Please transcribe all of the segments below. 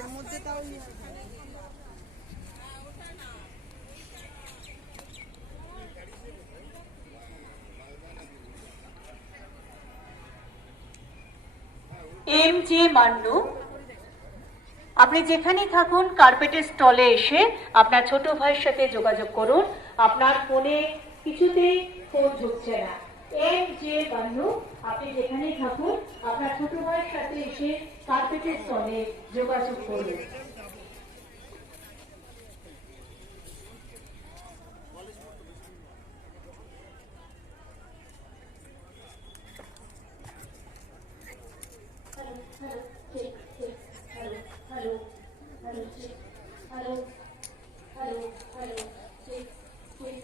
এর মধ্যে তাও ইয়ে এম জে মান্নু, আপনি যেখানেই থাকুন, কার্পেটের স্টলে এসে আপনার ছোট ভাইয়ের সাথে যোগাযোগ করুন। আপনার ফোনে কিছুতেই ফোন ঢুকছে না। এম জে মান্নু, আপনি যেখানেই থাকুন, আপনার ছোট ভাইয়ের সাথে এসে কার্পেটের স্টলে যোগাযোগ করুন hello hello check check hello hello hello check hello hello hello check check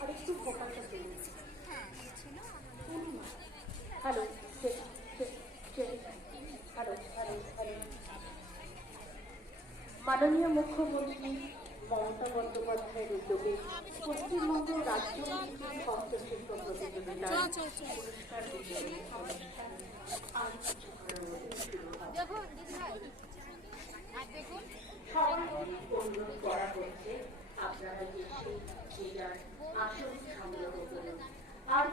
আর একটু ফোকাসটা দিন হ্যালো মাননীয় মুখ্যমন্ত্রী মমতা বন্দ্যোপাধ্যায়ের উদ্যোগে পশ্চিমবঙ্গ রাজ্য হস্তশিল্প প্রতিযোগিতার পুরস্কার বিতরণী অনুষ্ঠান আজ সবাইকে অনুরোধ করা হচ্ছে আপনারা সংগ্রহ করুন। আর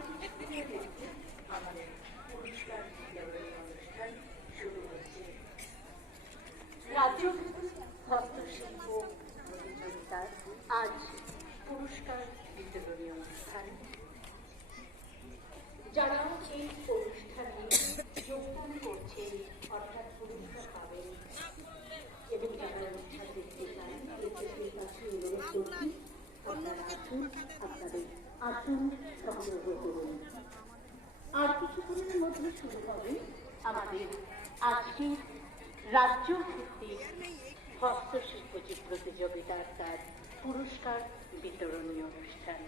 মধ্যে আমাদের পুরস্কার বিতরণী অনুষ্ঠান শুরু হচ্ছে রাজ্য হস্তশিল্প প্রতিযোগিতার আজ পুরস্কার বিতরণী অনুষ্ঠান যারা এই অনুষ্ঠানে যোগদান করছেন অর্থাৎ পুরস্কার পাবেন এবং যারা অনুষ্ঠান দেখতে চান প্রত্যেকের কাছে অনুরোধ করছি আপনারা আসুন আপনাদের আর কিছুক্ষণের মধ্যে শুরু হবে আমাদের আজকের রাজ্য ভিত্তিক হস্তশিল্প যে প্রতিযোগিতার তার পুরস্কার বিতরণী অনুষ্ঠান।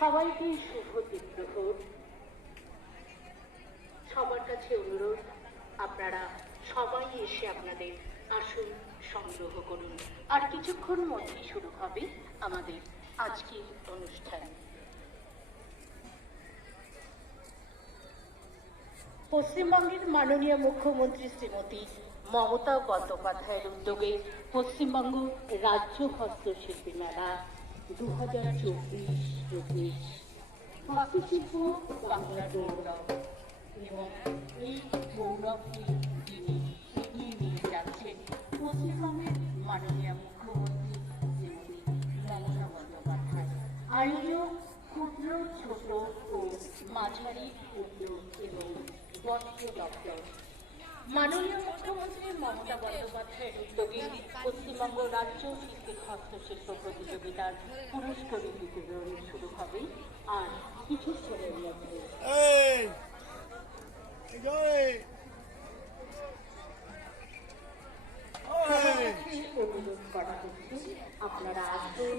সবাইকে শুভ বিদ্রোহ সবার কাছে অনুরোধ, আপনারা সবাই এসে আপনাদের আসন সংগ্রহ করুন। আর কিছুক্ষণ মধ্যেই শুরু হবে আমাদের পশ্চিমবঙ্গের মাননীয় মুখ্যমন্ত্রী শ্রীমতী মমতা বন্দ্যোপাধ্যায়ের উদ্যোগে পশ্চিমবঙ্গ রাজ্য হস্তশিল্পী মেলা দু হাজার চব্বিশ চব্বিশ হস্তশিল্প, বাংলার গৌরব এবং এই গৌরবকে তিনি এগিয়ে নিয়ে যাচ্ছেন পশ্চিমবঙ্গের মাননীয় আয়োজক ক্ষুদ্র ছোট ও মাঝারি উদ্যোগ এবং বস্ত্র দপ্তর। মাননীয় মুখ্যমন্ত্রী মমতা বন্দ্যোপাধ্যায়ের উদ্যোগে পশ্চিমবঙ্গ রাজ্য ভিত্তিক হস্তশিল্প প্রতিযোগিতার পুরস্কার বিতরণ শুরু হবে। আর কিছু কিছুক্ষণের মধ্যে অনুরোধ করা হচ্ছে আপনারা আসুন।